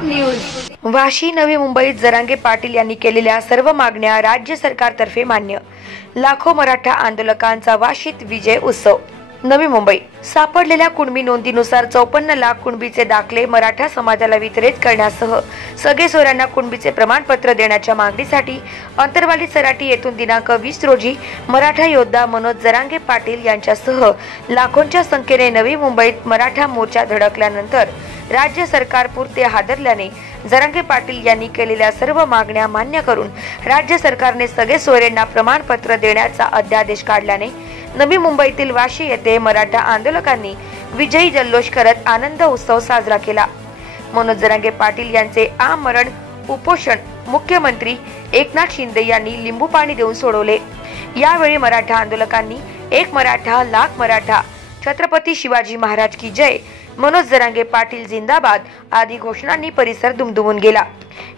Public news. Vashi नवी मुंबईत जरांगे पाटील यांनी केलेल्या सर्व मागण्या राज्य सरकारतर्फे मान्य। लाखो मराठा आंदोलकांचा वाशीत विजय उत्सव। नवी मुंबई सापडलेल्या कुणबी नोंदीनुसार 54 लाख कुणबीचे दाखले मराठा समाजाला वितरित करण्यासह सगळे सोयऱ्यांना कुणबीचे प्रमाणपत्र देण्याच्या मागणीसाठी अंतरवाली सराटी येथून दिनांक 20 रोजी मराठा योद्धा मनोज जरांगे पाटील यांच्यासह लाखोंच्या संख्येने नवी मुंबईत मराठा मोर्चा धडकल्यानंतर राज्य सरकार पुरते हादरल्याने जरांगे पाटील यांनी केलेल्या सर्व मागण्या मान्य करून राज्य सरकारने सगळे सोयऱ्यांना प्रमाणपत्र देण्याचा अध्यादेश काढल्याने नवी मुंबईतील वाशी येथे मराठा आंदोलकांनी विजयी जल्लोष करत आनंद उत्सव साजरा केला। मनोज जरांगे पाटील यांचे आमरण उपोषण मुख्यमंत्री एकनाथ शिंदे यांनी लिंबू पाणी देऊन सोडवले। यावेळी मराठा आंदोलकांनी एक मराठा लाख मराठा, छत्रपती शिवाजी महाराज की जय, मनोज जरांगे पाटील जिंदाबाद आदी घोषणांनी परिसर दुमदुमून गेला।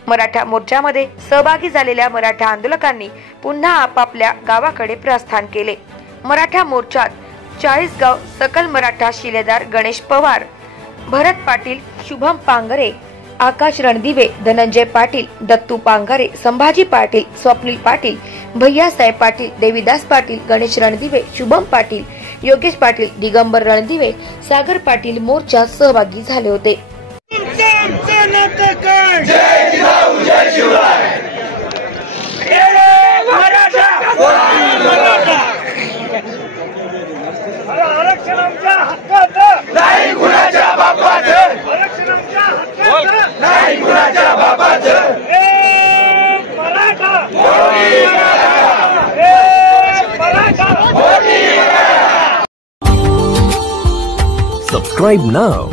मराठा मोर्चामध्ये सहभागी झालेल्या मराठा आंदोलकांनी पुन्हा आपापल्या गावाकडे प्रस्थान केले। मराठा मोर्चात 40 गाव सकल मराठा शिलेदार गणेश पवार, भरत पाटील, शुभम पांगरे, आकाश रणदिवे, धनंजय पाटील, दत्तू पांगरे, संभाजी पाटील, स्वप्नील पाटील, भैयासाहेब पाटील, देवीदास पाटील, गणेश रणदिवे, शुभम पाटील, योगेश पाटील, दिगंबर रणदिवे, सागर पाटील मोर्चात सहभागी झाले होते। नाही कुणाच्या बापाचं, नाही कुणाच्या बापाचं, Maratha Subscribe now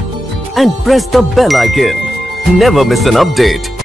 and press the bell icon. Never miss an update.